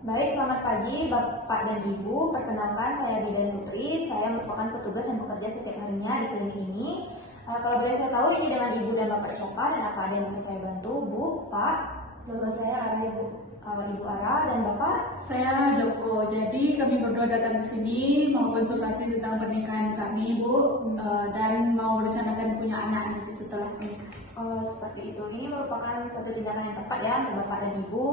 Baik, selamat pagi Bapak dan Ibu. Perkenalkan, saya Bidan Putri. Saya merupakan petugas yang bekerja setiap harinya di klinik ini. Kalau boleh saya tahu, ini dengan Ibu dan Bapak siapa dan apa ada yang bisa saya bantu? Bu, Pak? Nama saya Ara, Bu. Ibu Ara dan Bapak? Saya Joko. Jadi kami berdua datang ke sini mau konsultasi tentang pernikahan kami, Bu, dan mau merencanakan punya anak nanti setelah menikah. Seperti itu. Ini merupakan suatu tindakan yang tepat ya untuk Bapak dan Ibu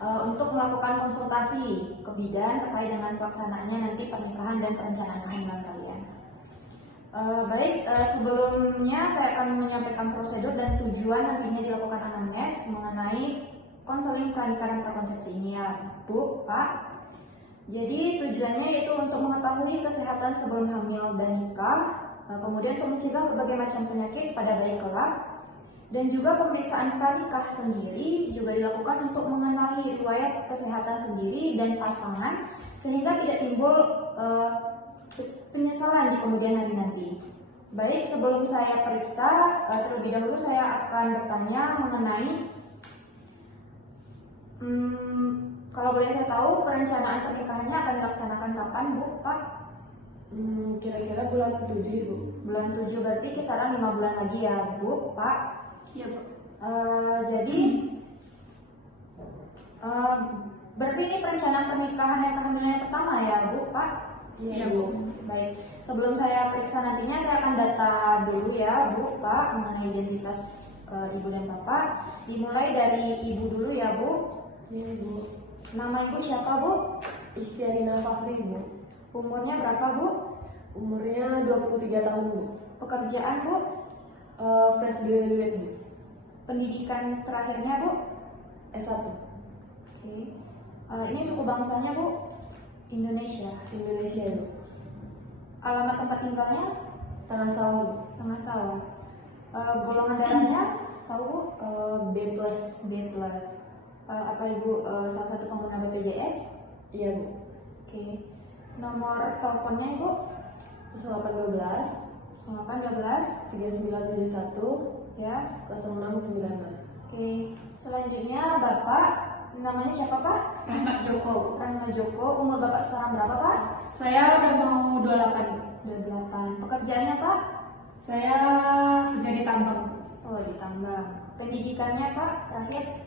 untuk melakukan konsultasi ke bidan terkait dengan pelaksanaannya nanti pernikahan dan perencanaan kehamilan kalian. Sebelumnya saya akan menyampaikan prosedur dan tujuan nantinya dilakukan anamnes mengenai konseling pernikahan dan prakonsepsi ini ya, Bu, Pak. Jadi tujuannya yaitu untuk mengetahui kesehatan sebelum hamil dan nikah, kemudian untuk mencegah berbagai macam penyakit pada bayi kelak, dan juga pemeriksaan pranikah sendiri juga dilakukan untuk mengenali riwayat kesehatan sendiri dan pasangan sehingga tidak timbul penyesalan di kemudian hari nanti. Baik, sebelum saya periksa, terlebih dahulu saya akan bertanya mengenai kalau boleh saya tahu perencanaan pernikahannya akan dilaksanakan kapan, Bu, Pak? Kira-kira bulan 7, Bu. Bulan 7 berarti kisaran 5 bulan lagi ya, Bu, Pak? Iya, Bu. Berarti ini perencanaan pernikahan dan kehamilan yang pertama ya, Bu, Pak? Iya, Bu. Baik, sebelum saya periksa nantinya saya akan data dulu ya, Bu, Pak, mengenai identitas Ibu dan Bapak. Dimulai dari Ibu dulu ya, Bu. Iya, Bu. Nama Ibu siapa, Bu? Istiarina Fahri, Bu. Umurnya berapa, Bu? Umurnya 23 tahun, Bu. Pekerjaan, Bu? Fresh graduate, Bu. Pendidikan terakhirnya, Bu? S1. Oke. Ini suku bangsanya, Bu? Indonesia. Indonesia, Bu. Alamat tempat tinggalnya? Tanah Sawah, Bu. Tengah Sawah. Golongan darahnya? Tahu, Bu? B+. B+. Apa Ibu salah satu pengguna BPJS? Iya, Bu. Oke. Nomor teleponnya, Ibu? 0812 0812 3971 ya. 0696. Oke. Selanjutnya Bapak, namanya siapa, Pak? Rahmat Joko. Rahmat Joko. Umur Bapak sekarang berapa, Pak? Saya udah mau 28. 28. Pekerjaannya, Pak? Saya kerja di tambang. Oh, di tambang. Pendidikannya, Pak, terakhir?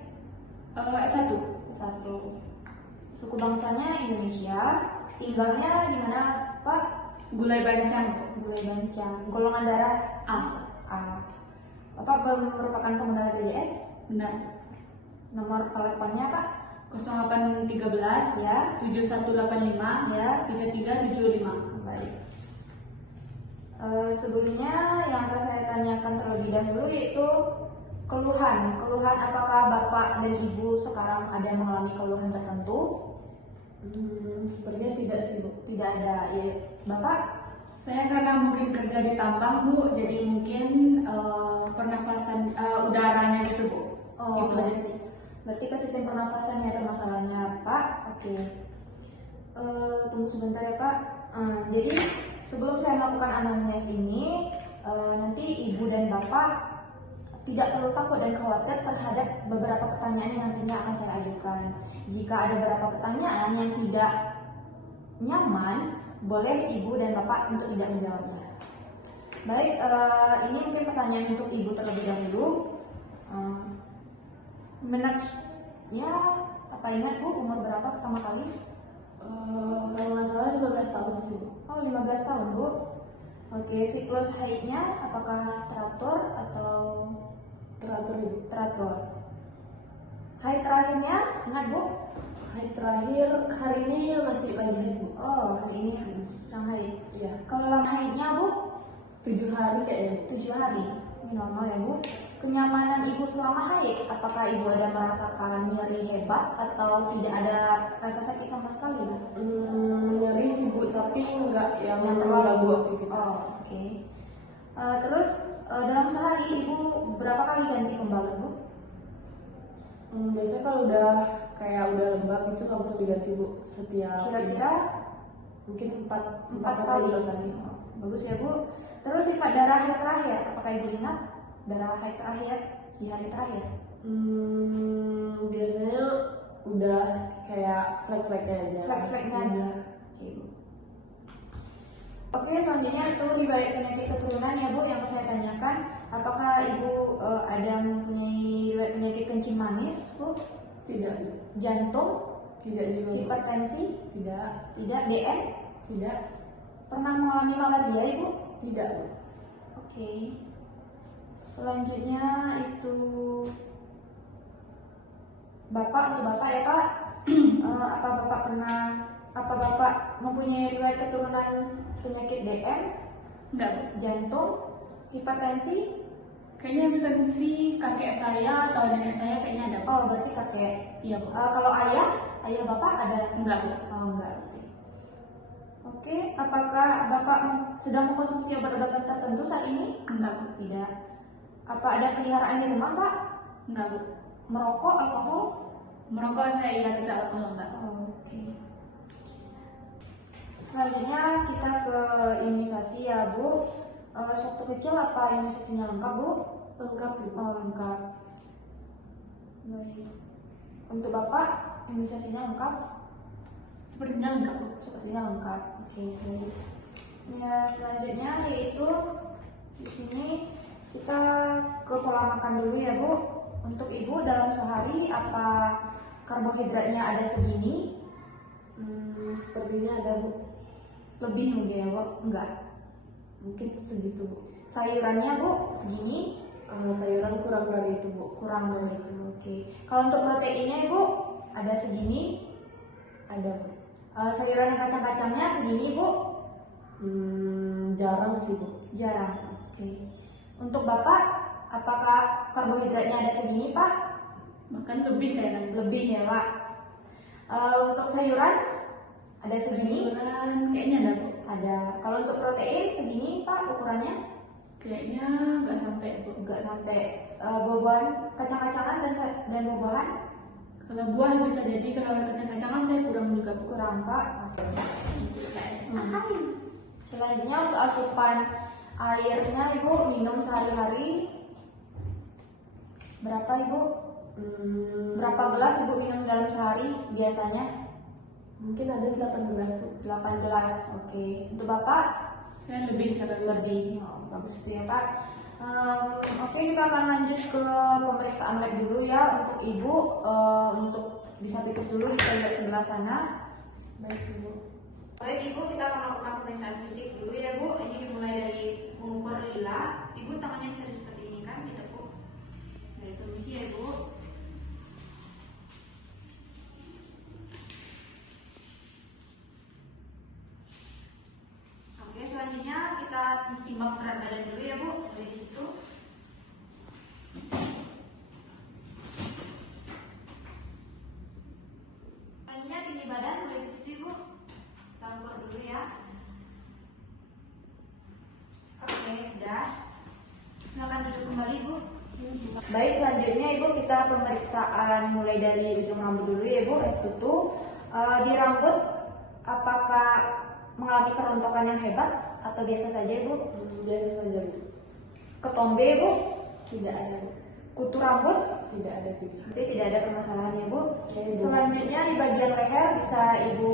S1. S1. Suku bangsanya Indonesia. Tinggalnya di mana, Pak? Gulai Bancang. Gulai Bancang. Golongan darah A. A. Bapak merupakan pengguna BPJS? Benar. Nomor teleponnya, Pak? 0813 Ya. 7185 Ya. 3375. Baik. Sebelumnya yang akan saya tanyakan terlebih dahulu yaitu keluhan. Keluhan apakah Bapak dan Ibu sekarang ada mengalami keluhan tertentu? Sepertinya tidak sih, Bu. Tidak ada. Ya. Bapak? Saya karena mungkin kerja di tambang, Bu, jadi mungkin pernafasan udaranya gitu, Bu. Oh, Gitu aja sih. berarti ke sistem pernafasan ya permasalahannya, Pak. Oke. Tunggu sebentar ya, Pak. Jadi sebelum saya melakukan anamnes ini, nanti Ibu dan Bapak tidak perlu takut dan khawatir terhadap beberapa pertanyaan yang nantinya akan saya ajukan. Jika ada beberapa pertanyaan yang tidak nyaman, boleh Ibu dan Bapak untuk tidak menjawabnya. Baik, ini mungkin pertanyaan untuk Ibu terlebih dahulu. Ya, apa ingat Bu umur berapa pertama kali? Kalau nggak salah 15 tahun sih, Bu. Oh, 15 tahun, Bu. Oke, siklus haidnya apakah teratur atau Teratur, Bu. teratur? Haid terakhirnya ingat, Bu? Haid terakhir hari ini masih lagi haid, Bu. Oh, hari ini sedang haid. Iya. Kalau lama haidnya, Bu? 7 hari kayaknya, Bu. 7 hari. Ini normal ya, Bu. Kenyamanan Ibu selama haid, apakah Ibu ada merasakan nyeri hebat atau tidak ada rasa sakit sama sekali, Bu? Nyeri sih, Bu, tapi nggak yang Yang terlalu Oh, aktivitas. oke. Terus dalam sehari Ibu berapa kali ganti pembalut, Bu? Biasanya kalau udah kayak udah lembab itu langsung diganti, Bu. Setiap Kira-kira mungkin 4 kali. kali. Oh, bagus ya, Bu. Terus sifat darah haid terakhir, apakah Ibu ingat darah haid terakhir di hari terakhir? Biasanya udah kayak flek-fleknya aja. Flek-fleknya aja. Oke, Bu. Oke, selanjutnya itu riwayat penyakit keturunan ya Bu yang saya tanyakan. Apakah Ibu ada mempunyai riwayat penyakit kencing manis, Bu? Tidak, Bu. Jantung? Tidak juga, Bu. Hipertensi? Tidak. Tidak. DM? Tidak. Pernah mengalami malaria, Ibu? Tidak, Bu. Oke. Selanjutnya itu Bapak, untuk Bapak ya Pak. Apa Bapak mempunyai riwayat keturunan penyakit DM, Enggak, Bu. jantung, hipertensi? Kayaknya hipertensi kakek saya atau nenek saya kayaknya ada, Bu. Oh, berarti kakek. Iya, Bu. Kalau ayah Bapak ada? Enggak, Bu. Oh, enggak. Oke, apakah Bapak sedang mengkonsumsi obat-obatan tertentu saat ini? Enggak, Bu. Tidak. Apa ada peliharaan di rumah, Pak? Enggak, Bu. Merokok, alkohol? Merokok saya iya, tidak alkohol enggak. Oke. Selanjutnya kita ke imunisasi ya, Bu. Sewaktu kecil apa imunisasinya lengkap, Bu? Lengkap, Bu. Oh, lengkap. Baik. Untuk Bapak imunisasinya lengkap? Sepertinya enggak, Bu. Sepertinya lengkap. Oke, baik. Ya, selanjutnya yaitu di sini kita ke pola makan dulu ya, Bu. Untuk Ibu dalam sehari apa karbohidratnya ada segini? Sepertinya ada, Bu. Lebih mungkin ya, Bu? Enggak. Mungkin segitu, Bu. Sayurannya, Bu, segini? Sayuran kurang dari itu, Bu. Kurang dari itu. Oke. Kalau untuk proteinnya, Bu, ada segini? Ada, Bu. Sayuran dan kacang-kacangnya segini, Bu? Jarang sih, Bu. Jarang. Oke. Untuk Bapak, apakah karbohidratnya ada segini, Pak? Bahkan lebih kayaknya. Lebih ya, Pak. Untuk sayuran ada segini? Sayuran kayaknya ada, Bu. Ada. Kalau untuk protein segini, Pak, ukurannya? Kayaknya enggak sampai, Bu. Enggak sampai. Buah-buahan, kacang-kacangan dan buah-buahan Kalau buah bisa jadi, kalau kacang-kacangan saya kurang juga, Bu. kurang, Pak. Selanjutnya asupan airnya Ibu minum sehari-hari berapa, Ibu? Berapa gelas Ibu minum dalam sehari biasanya? Mungkin ada 18, Bu. 8 gelas. Oke. Untuk Bapak? Saya lebih karena Lebih. Oh, bagus itu ya, Pak. Oke, kita akan lanjut ke pemeriksaan lab dulu ya untuk Ibu. Untuk bisa pipis dulu di toilet sebelah sana. Baik, Bu. Baik, Ibu, kita akan melakukan pemeriksaan fisik dulu ya, Bu. Ini dimulai dari mengukur lila. Ibu tangannya bisa seperti ini kan, ditekuk. Baik, permisi ya, Ibu. Oke, selanjutnya kita timbang berat badan dulu ya, Bu. Dari situ. Selanjutnya tinggi badan mulai di situ, Ibu. Kita ukur dulu ya. Oke, sudah. Silakan duduk kembali, Bu. Baik, selanjutnya Ibu kita pemeriksaan mulai dari ujung rambut dulu ya, Bu. Tutu. Di rambut apakah mengalami kerontokan yang hebat atau biasa saja, Ibu? Biasa saja, Bu. Ketombe, Bu? Tidak ada, Bu. Kutu rambut? Tidak ada juga. Berarti tidak ada permasalahan ya, Bu. Oke, Bu. Selanjutnya di bagian leher bisa Ibu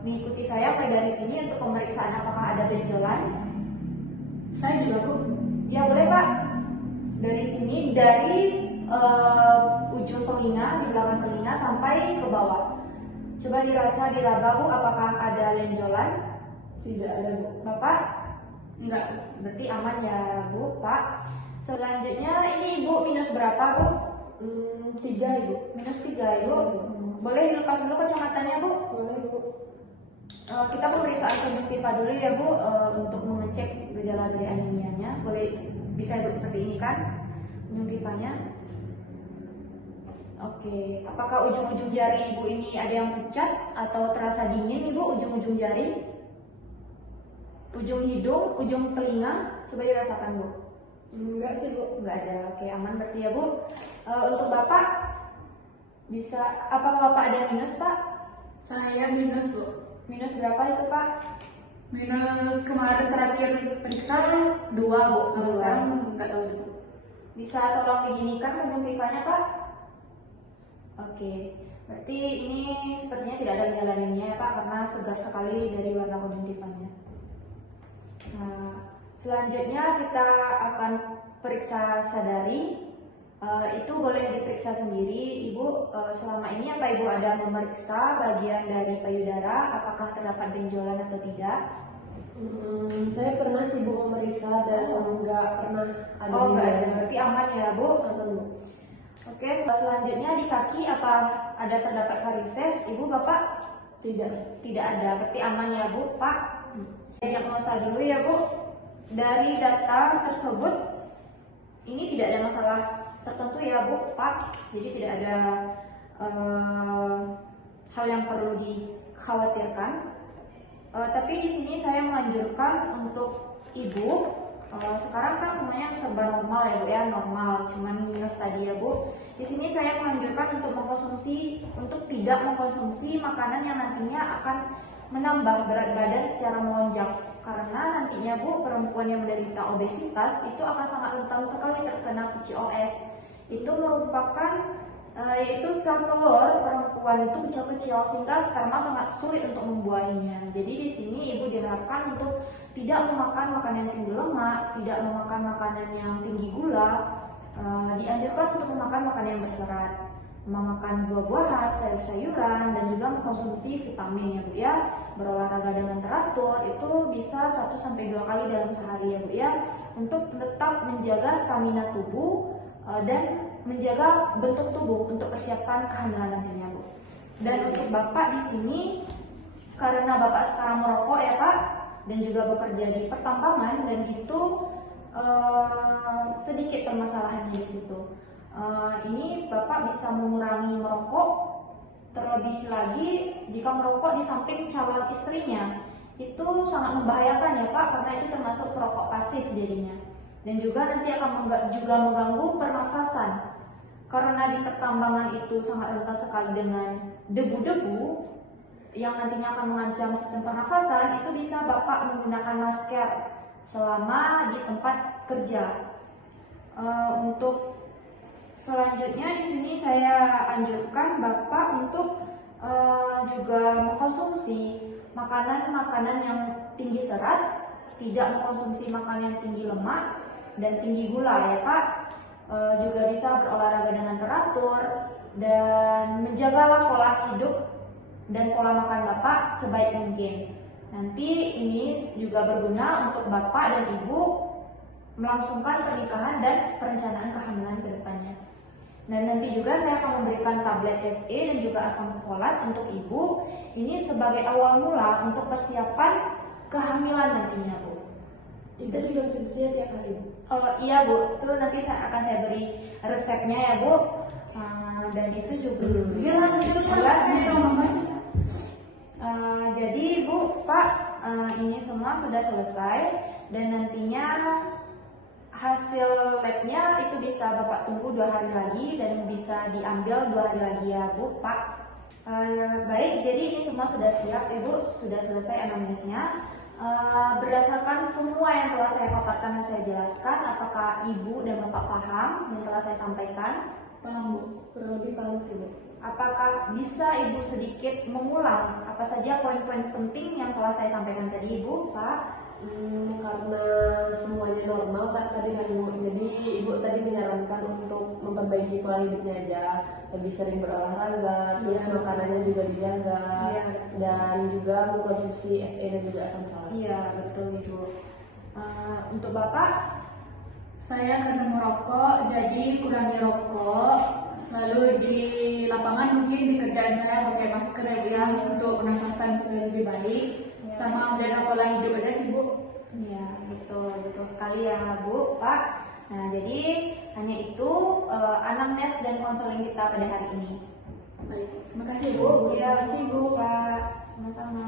mengikuti saya mulai dari sini untuk pemeriksaan apakah ada benjolan. saya juga, Bu. Ya boleh, Pak. Dari sini, dari ujung telinga, di belakang telinga sampai ke bawah. Coba dirasa, diraba, Bu, apakah ada benjolan? Tidak ada, Bu. Bapak? Enggak, Bu. Berarti aman ya, Bu, Pak. Selanjutnya ini Ibu minus berapa, Bu? 3, Ibu. Minus 3, Ibu. Boleh dilepas dulu kacamatanya, Bu? Boleh, Bu. Kita pemeriksaan konjungtiva dulu ya, Bu, untuk mengecek gejala dari anemianya. Boleh, bisa Ibu seperti ini kan konjungtivanya. Oke, apakah ujung-ujung jari Ibu ini ada yang pucat atau terasa dingin, Ibu, ujung-ujung jari? Ujung hidung, ujung telinga, coba dirasakan, Bu. Enggak sih, Bu. Enggak ada. Oke, aman berarti ya, Bu. Untuk Bapak, bisa, apa Bapak ada minus, Pak? Saya minus, Bu. Minus berapa itu, Pak? Minus kemarin terakhir periksa 2, Bu. Kalau 2. sekarang enggak tahu, Bu. Bisa tolong diginikan konjungtivanya, Pak? Oke, Oke, berarti ini sepertinya tidak ada gejala anemia ya Pak, karena segar sekali dari warna konjungtivannya. Nah, selanjutnya kita akan periksa sadari. Itu boleh diperiksa sendiri, Ibu. Selama ini apa Ibu ada memeriksa bagian dari payudara, apakah terdapat benjolan atau tidak? Saya pernah sih Bu memeriksa dan nggak pernah ada. Oh, nggak ada, berarti aman ya Bu. Aman Bu. Oke, selanjutnya di kaki apa ada terdapat varises, Ibu Bapak? Tidak. Tidak ada, berarti aman ya Bu, Pak. Diagnosa dulu ya Bu. Dari data tersebut, ini tidak ada masalah tertentu ya Bu, Pak. Jadi tidak ada hal yang perlu dikhawatirkan. Tapi di sini saya menganjurkan untuk Ibu, sekarang kan semuanya serba normal ya Bu ya, normal, cuman minus tadi ya Bu. Di sini saya menganjurkan untuk tidak mengkonsumsi makanan yang nantinya akan menambah berat badan secara melonjak. Karena nantinya Bu, perempuan yang menderita obesitas itu akan sangat rentan sekali terkena PCOS. Itu merupakan yaitu sel telur perempuan itu kecil-kecil sehingga sperma sangat sulit untuk membuahinya. Jadi di sini Ibu diharapkan untuk tidak memakan makanan yang tinggi lemak, tidak memakan makanan yang tinggi gula, dianjurkan untuk memakan makanan yang berserat, memakan buah-buahan, sayur-sayuran, dan juga mengkonsumsi vitamin ya Bu ya. Berolahraga dengan teratur itu bisa 1-2 kali dalam sehari ya Bu ya, untuk tetap menjaga stamina tubuh dan menjaga bentuk tubuh untuk persiapan kehamilan nantinya Bu. Dan untuk Bapak di sini, karena Bapak sekarang merokok ya Pak, dan juga bekerja di pertambangan, dan itu sedikit permasalahannya di situ. Ini Bapak bisa mengurangi merokok, terlebih lagi jika merokok di samping calon istrinya. Itu sangat membahayakan ya Pak, karena itu termasuk perokok pasif jadinya. Dan juga nanti akan juga mengganggu pernafasan. Karena di pertambangan itu sangat rentan sekali dengan debu-debu yang nantinya akan mengancam sistem pernafasan, itu bisa Bapak menggunakan masker selama di tempat kerja. Untuk selanjutnya di sini saya anjurkan Bapak untuk juga mengkonsumsi makanan-makanan yang tinggi serat, tidak mengkonsumsi makanan yang tinggi lemak dan tinggi gula ya Pak. Juga bisa berolahraga dengan teratur dan menjaga pola hidup dan pola makan Bapak sebaik mungkin. Nanti ini juga berguna untuk Bapak dan Ibu melangsungkan pernikahan dan perencanaan kehamilan ke depannya. Dan nanti juga saya akan memberikan tablet FE dan juga asam folat untuk Ibu. Ini sebagai awal mula untuk persiapan kehamilan nantinya Bu. Itu juga konsumsinya tiap hari Bu. Iya Bu, itu nanti akan saya beri resepnya ya Bu. Dan itu juga jadi Bu, Pak, ini semua sudah selesai dan nantinya hasil labnya itu bisa Bapak tunggu 2 hari lagi dan bisa diambil 2 hari lagi ya Bu, Pak. Baik, jadi ini semua sudah siap Ibu, sudah selesai anamnesnya. Berdasarkan semua yang telah saya paparkan dan saya jelaskan, apakah Ibu dan Bapak paham yang telah saya sampaikan? Paham Bu, kurang lebih paham sih Bu. Apakah bisa Ibu sedikit mengulang apa saja poin-poin penting yang telah saya sampaikan tadi Ibu, Pak? Karena semuanya normal Pak tadi kan Bu, jadi Ibu tadi menyarankan untuk memperbaiki pola hidupnya aja, lebih sering berolahraga, terus makanannya juga dijaga, dan juga mengkonsumsi FE dan juga asam folat. Iya betul Ibu. Untuk Bapak? Saya karena merokok, jadi kurangi rokok. Lalu di lapangan mungkin di kerjaan saya pakai masker ya untuk pernafasan supaya lebih baik. Sama menjaga pola hidup aja sih Bu. Iya betul sekali ya Bu, Pak. Nah jadi hanya itu anamnes dan konseling kita pada hari ini. Baik, terima kasih Bu. Terima kasih Bu, Pak. Sama-sama.